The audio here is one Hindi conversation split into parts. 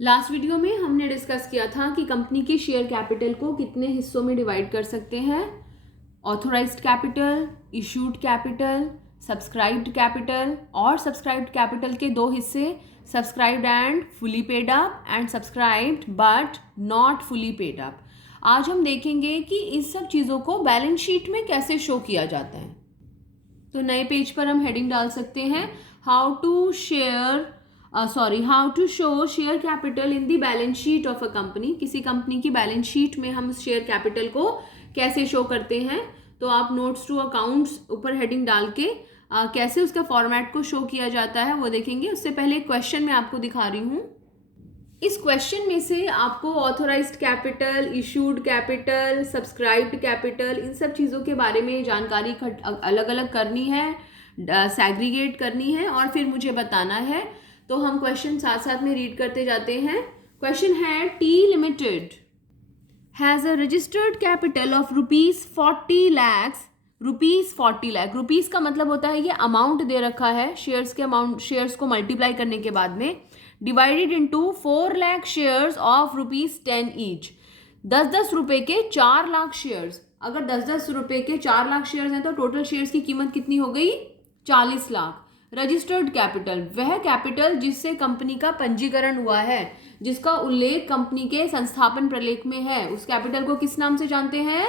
लास्ट वीडियो में हमने डिस्कस किया था कि कंपनी की शेयर कैपिटल को कितने हिस्सों में डिवाइड कर सकते हैं। Authorised capital, issued capital, subscribed capital. और सब्सक्राइब्ड कैपिटल के दो हिस्से, subscribed and fully paid up and subscribed but not fully paid up. आज हम देखेंगे कि इस सब चीज़ों को बैलेंस शीट में कैसे शो किया जाता है। तो नए पेज पर हम हेडिंग डाल सकते हैं, how to show share capital in the balance sheet of a company. किसी कंपनी की बैलेंस शीट में हम शेयर कैपिटल को कैसे शो करते हैं। तो आप नोट्स टू अकाउंट्स ऊपर हेडिंग डाल के कैसे उसका फॉर्मेट को शो किया जाता है वो देखेंगे। उससे पहले क्वेश्चन मैं आपको दिखा रही हूँ। इस क्वेश्चन में से आपको authorised capital, issued capital, subscribed capital, इन सब चीज़ों के बारे में जानकारी अलग अलग करनी है, सैग्रीगेट करनी है और फिर मुझे बताना है। तो हम क्वेश्चन साथ साथ में रीड करते जाते हैं। क्वेश्चन है, T limited has a registered capital of ₹40 lakh. ₹40 lakh, rupees का मतलब होता है ये अमाउंट दे रखा है, शेयर्स के अमाउंट, शेयर्स को मल्टीप्लाई करने के बाद में, divided into 4 lakh shares of ₹10 each. 10-10 रुपए के 4 लाख शेयर्स। अगर 10-10 रुपए के 4 लाख शेयर्स हैं तो टोटल शेयर्स की कीमत कितनी हो गई? 40 लाख। रजिस्टर्ड कैपिटल वह कैपिटल जिससे कंपनी का पंजीकरण हुआ है, जिसका उल्लेख कंपनी के संस्थापन प्रलेख में है, उस कैपिटल को किस नाम से जानते हैं?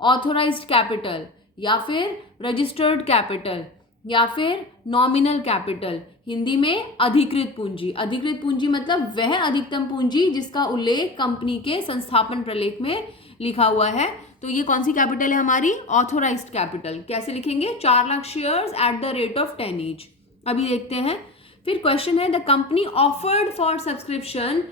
ऑथोराइज्ड कैपिटल या फिर रजिस्टर्ड कैपिटल या फिर नॉमिनल कैपिटल। हिंदी में अधिकृत पूंजी। अधिकृत पूंजी मतलब वह अधिकतम पूंजी जिसका उल्लेख कंपनी के संस्थापन प्रलेख में लिखा हुआ है। तो ये कौन सी कैपिटल है हमारी? Authorised capital. कैसे लिखेंगे? 4 lakh shares at the rate of 10 each. अभी देखते हैं। फिर क्वेश्चन है, the company offered for subscription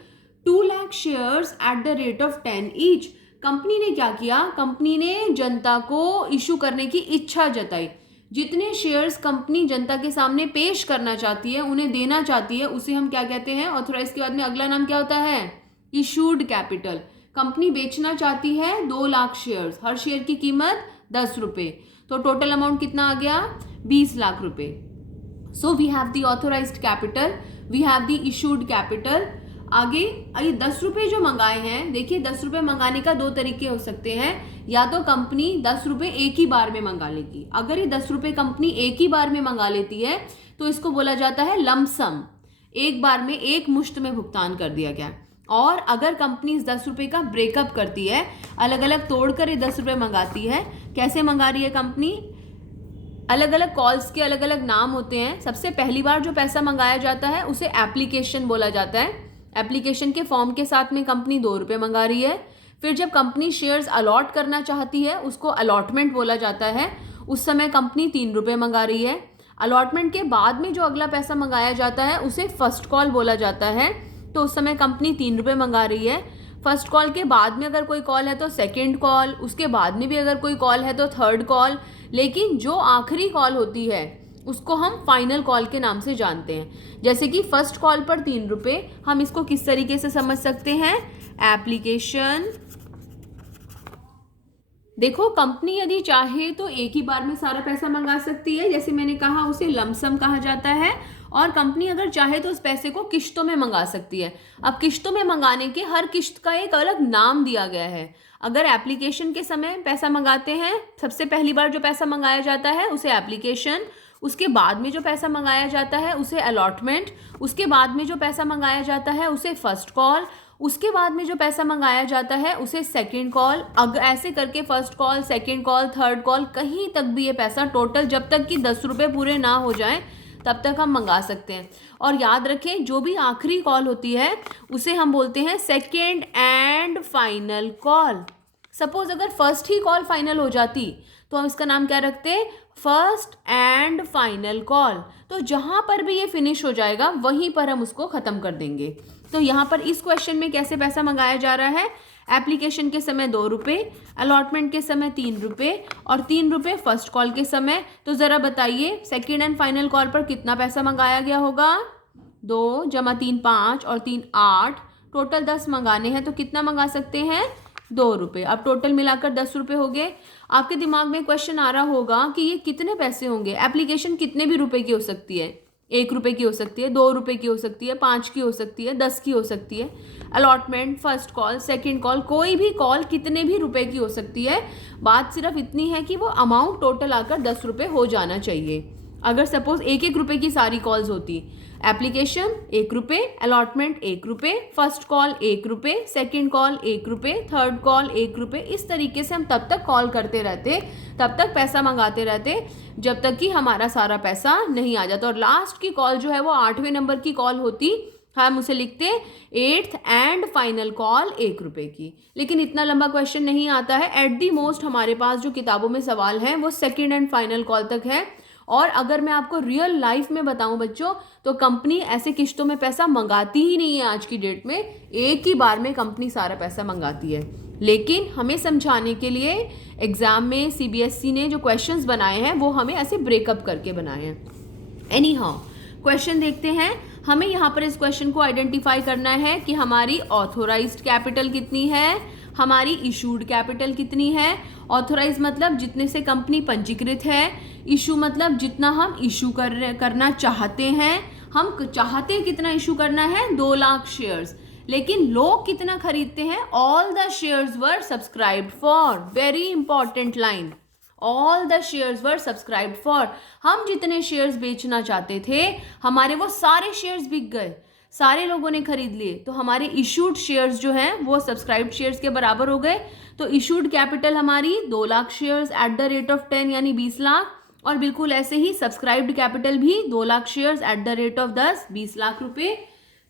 2 lakh shares at the rate of 10 each. Company ने क्या किया? कंपनी ने जनता को इशू करने की इच्छा जताई। जितने शेयर्स कंपनी जनता के सामने पेश करना चाहती है, उन्हें देना चाहती है, उसे हम क्या कहते हैं? ऑथोराइज के बाद में अगला नाम क्या होता है? Issued capital. कंपनी बेचना चाहती है 2 लाख शेयर्स, हर शेयर की कीमत 10 रुपये, तो टोटल अमाउंट कितना आ गया? 20 लाख रुपए। So we have the authorised capital, we have the issued capital. आगे ये 10 रुपये जो मंगाए हैं, देखिए 10 रुपये मंगाने का 2 तरीके हो सकते हैं। या तो कंपनी 10 रुपये एक ही बार में मंगा लेगी। अगर ये 10 रुपये कंपनी एक ही बार में मंगा लेती है तो इसको बोला जाता है लमसम, एक बार में एक मुश्त में भुगतान कर दिया गया। और अगर कंपनी इस 10 रुपये का ब्रेकअप करती है, अलग अलग तोड़कर ये 10 रुपये मंगाती है। कैसे मंगा रही है कंपनी? अलग अलग कॉल्स के अलग अलग नाम होते हैं। सबसे पहली बार जो पैसा मंगाया जाता है उसे एप्लीकेशन बोला जाता है। एप्लीकेशन के फॉर्म के साथ में कंपनी 2 रुपये मंगा रही है। फिर जब कंपनी शेयर्स अलॉट करना चाहती है, उसको अलॉटमेंट बोला जाता है, उस समय कंपनी 3 रुपये मंगा रही है। अलॉटमेंट के बाद में जो अगला पैसा मंगाया जाता है उसे फर्स्ट कॉल बोला जाता है, तो उस समय कंपनी 3 रुपये मंगा रही है। फर्स्ट कॉल के बाद में अगर कोई कॉल है तो सेकेंड कॉल, उसके बाद में भी अगर कोई कॉल है तो थर्ड कॉल, लेकिन जो आखिरी कॉल होती है उसको हम फाइनल कॉल के नाम से जानते हैं। जैसे कि फर्स्ट कॉल पर 3 रुपये, हम इसको किस तरीके से समझ सकते हैं? एप्लीकेशन। देखो, कंपनी यदि चाहे तो एक ही बार में सारा पैसा मंगा सकती है, जैसे मैंने कहा उसे लमसम कहा जाता है। और कंपनी अगर चाहे तो उस पैसे को किश्तों में मंगा सकती है। अब किश्तों में मंगाने के हर किश्त का एक अलग नाम दिया गया है। अगर एप्लीकेशन के समय पैसा मंगाते हैं, सबसे पहली बार जो पैसा मंगाया जाता है उसे एप्लीकेशन, उसके बाद में जो पैसा मंगाया जाता है उसे अलॉटमेंट, उसके बाद में जो पैसा मंगाया जाता है उसे फर्स्ट कॉल, उसके बाद में जो पैसा मंगाया जाता है उसे सेकंड कॉल। अगर ऐसे करके first call, second call, third call, कहीं तक भी ये पैसा टोटल जब तक कि 10 रुपये पूरे ना हो जाएं तब तक हम मंगा सकते हैं। और याद रखें, जो भी आखिरी कॉल होती है उसे हम बोलते हैं second and final call. Suppose अगर फर्स्ट ही कॉल फाइनल हो जाती तो हम इसका नाम क्या रखते? First and final call. तो जहां पर भी ये फिनिश हो जाएगा वहीं पर हम उसको खत्म कर देंगे। तो यहाँ पर इस क्वेश्चन में कैसे पैसा मंगाया जा रहा है? एप्लीकेशन के समय 2 रुपये, अलॉटमेंट के समय 3 रुपये और 3 रुपये फर्स्ट कॉल के समय। तो ज़रा बताइए, सेकेंड एंड फाइनल कॉल पर कितना पैसा मंगाया गया होगा? 2 + 3 5 और 3 8, टोटल 10 मंगाने हैं तो कितना मंगा सकते हैं? 2 रुपये। अब टोटल मिलाकर 10 रुपये हो गए। आपके दिमाग में क्वेश्चन आ रहा होगा कि ये कितने पैसे होंगे? एप्लीकेशन कितने भी रुपए की हो सकती है, ₹1 की हो सकती है, ₹2 की हो सकती है, 5 की हो सकती है, 10 की हो सकती है। Allotment, first call, second call, कोई भी कॉल कितने भी रुपए की हो सकती है। बात सिर्फ इतनी है कि वो अमाउंट टोटल आकर ₹10 हो जाना चाहिए। अगर सपोज ₹1 की सारी कॉल्स होती, application ₹1, allotment ₹1, first call ₹1, second call ₹1, third call ₹1, इस तरीके से हम तब तक कॉल करते रहते, तब तक पैसा मंगाते रहते जब तक कि हमारा सारा पैसा नहीं आ जाता। और लास्ट की कॉल जो है वो 8वें नंबर की कॉल होती, हम उसे लिखते 8th एंड फाइनल कॉल ₹1 की। लेकिन इतना लंबा क्वेश्चन नहीं आता है। एट दी मोस्ट हमारे पास जो किताबों में सवाल हैं वो सेकंड एंड फाइनल कॉल तक है। और अगर मैं आपको रियल लाइफ में बताऊं बच्चों, तो कंपनी ऐसे किश्तों में पैसा मंगाती ही नहीं है आज की डेट में। एक ही बार में कंपनी सारा पैसा मंगाती है। लेकिन हमें समझाने के लिए एग्जाम में सीबीएसई ने जो क्वेश्चंस बनाए हैं वो हमें ऐसे ब्रेकअप करके बनाए हैं। एनी हाउ, क्वेश्चन देखते हैं। हमें यहाँ पर इस क्वेश्चन को आइडेंटिफाई करना है कि हमारी ऑथोराइज्ड कैपिटल कितनी है, हमारी इशूड कैपिटल कितनी है। ऑथोराइज मतलब जितने से कंपनी पंजीकृत है, इशू मतलब जितना हम इशू करना चाहते हैं। हम चाहते हैं कितना इशू करना है, 2 लाख शेयर्स। लेकिन लोग कितना खरीदते हैं, all the shares were subscribed for. Very important line, all the shares were subscribed for. हम जितने शेयर्स बेचना चाहते थे, हमारे वो सारे शेयर्स बिक गए, सारे लोगों ने खरीद लिए, तो हमारे इशूड शेयर्स जो हैं वो सब्सक्राइब्ड शेयर्स के बराबर हो गए। तो इशूड कैपिटल हमारी 2 lakh shares at the rate of 10 यानी 20 लाख। और बिल्कुल ऐसे ही सब्सक्राइब्ड कैपिटल भी 2 lakh shares at the rate of 10, 20 lakh रुपए।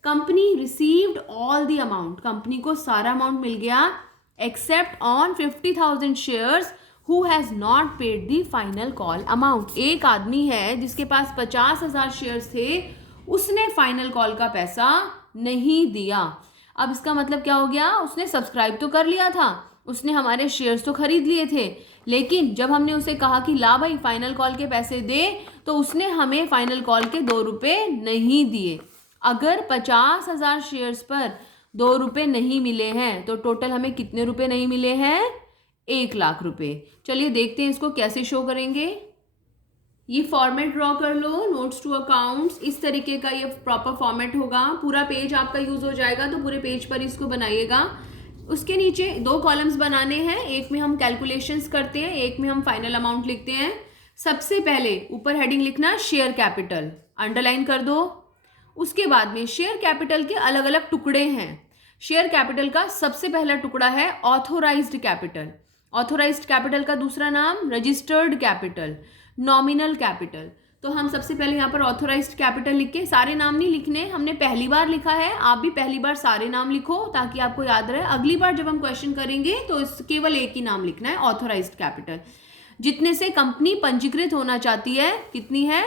Company received all the amount, company को सारा अमाउंट मिल गया except on 50,000 shares who has not paid the final call amount. एक आदमी है जिसके पास 50,000 शेयर्स थे, उसने फाइनल कॉल का पैसा नहीं दिया। अब इसका मतलब क्या हो गया, उसने सब्सक्राइब तो कर लिया था, उसने हमारे शेयर्स तो खरीद लिए थे, लेकिन जब हमने उसे कहा कि ला भाई फाइनल कॉल के पैसे दे, तो उसने हमें फाइनल कॉल के ₹2 नहीं दिए। अगर 50,000 शेयर्स पर ₹2 नहीं मिले हैं तो टोटल हमें कितने रुपए नहीं मिले हैं, 1 लाख रुपए। चलिए देखते हैं इसको कैसे शो करेंगे। ये फॉर्मेट ड्रॉ कर लो, नोट्स टू अकाउंट्स, इस तरीके का ये प्रॉपर फॉर्मेट होगा। पूरा पेज आपका यूज हो जाएगा, तो पूरे पेज पर इसको बनाइएगा। उसके नीचे 2 कॉलम्स बनाने हैं, एक में हम कैलकुलेशंस करते हैं, एक में हम फाइनल अमाउंट लिखते हैं। सबसे पहले ऊपर हेडिंग लिखना शेयर कैपिटल, अंडरलाइन कर दो। उसके बाद में शेयर कैपिटल के अलग अलग टुकड़े हैं। शेयर कैपिटल का सबसे पहला टुकड़ा है ऑथोराइज्ड कैपिटल। ऑथोराइज्ड कैपिटल का दूसरा नाम रजिस्टर्ड कैपिटल, नॉमिनल कैपिटल। तो हम सबसे पहले यहाँ पर ऑथोराइज्ड कैपिटल लिख के, सारे नाम नहीं लिखने, हमने पहली बार लिखा है, आप भी पहली बार सारे नाम लिखो ताकि आपको याद रहे। अगली बार जब हम क्वेश्चन करेंगे तो केवल एक ही नाम लिखना है, ऑथोराइज्ड कैपिटल। जितने से कंपनी पंजीकृत होना चाहती है, कितनी है,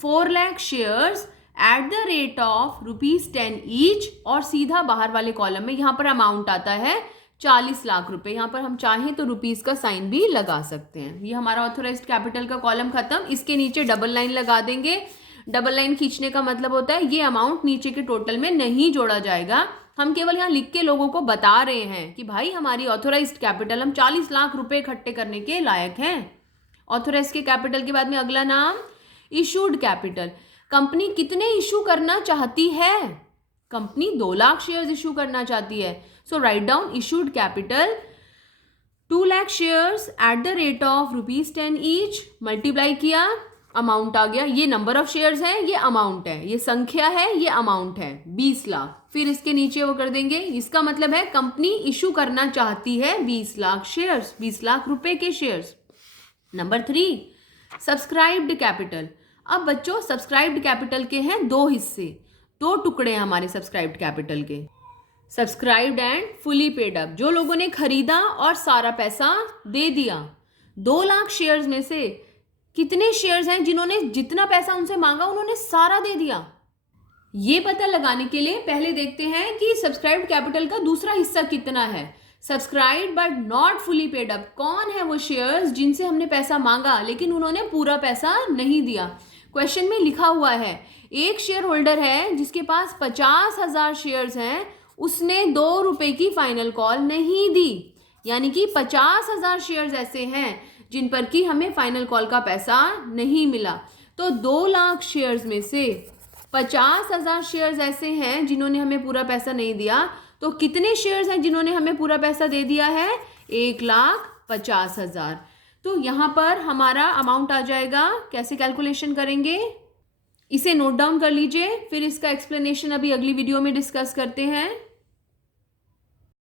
4 lakh shares at the rate of ₹10 each. और सीधा बाहर वाले कॉलम में यहाँ पर अमाउंट आता है 40 लाख रुपए। यहाँ पर हम चाहें तो रुपीस का साइन भी लगा सकते हैं। ये हमारा ऑथोराइज्ड कैपिटल का कॉलम खत्म। इसके नीचे डबल लाइन लगा देंगे। डबल लाइन खींचने का मतलब होता है ये अमाउंट नीचे के टोटल में नहीं जोड़ा जाएगा, हम केवल यहाँ लिख के लोगों को बता रहे हैं कि भाई हमारी ऑथोराइज्ड कैपिटल, हम 40 लाख रुपए इकट्ठे करने के लायक हैं। ऑथोराइज्ड के कैपिटल के बाद में अगला नाम इशूड कैपिटल। कंपनी कितने इशू करना चाहती है, कंपनी 2 लाख शेयर्स इशू करना चाहती है। So right down issued capital 2 lakh shares at the rate of ₹10 each, multiply किया, अमाउंट आ गया। ये नंबर ऑफ शेयर्स है, ये अमाउंट है, ये संख्या है, ये अमाउंट है 20 लाख। फिर इसके नीचे वो कर देंगे, इसका मतलब है कंपनी इशू करना चाहती है 20 लाख शेयर्स, 20 लाख रुपए के शेयर्स। Number 3 subscribed capital. अब बच्चों सब्सक्राइब्ड कैपिटल के हैं 2 हिस्से, 2 टुकड़े हैं हमारे सब्सक्राइब्ड कैपिटल के, subscribed and fully paid up. जो लोगों ने खरीदा और सारा पैसा दे दिया। 2 लाख शेयर्स में से कितने शेयर्स हैं जिन्होंने जितना पैसा उनसे मांगा उन्होंने सारा दे दिया। ये पता लगाने के लिए पहले देखते हैं कि सब्सक्राइब्ड कैपिटल का दूसरा हिस्सा कितना है। Subscribed but not fully paid up, कौन है वो शेयर्स जिनसे हमने पैसा मांगा लेकिन उन्होंने पूरा पैसा नहीं दिया। क्वेश्चन में लिखा हुआ है एक शेयर होल्डर है जिसके पास 50,000 शेयर्स हैं, उसने ₹2 की फाइनल कॉल नहीं दी। यानी कि 50,000 शेयर्स ऐसे हैं जिन पर कि हमें फाइनल कॉल का पैसा नहीं मिला। तो 2 लाख शेयर्स में से 50,000 शेयर्स ऐसे हैं जिन्होंने हमें पूरा पैसा नहीं दिया। तो कितने शेयर्स हैं जिन्होंने हमें पूरा पैसा दे दिया है? 1,50,000। तो यहाँ पर हमारा अमाउंट आ जाएगा। कैसे कैलकुलेशन करेंगे, इसे नोट डाउन कर लीजिए, फिर इसका एक्सप्लेनेशन अभी अगली वीडियो में डिस्कस करते हैं।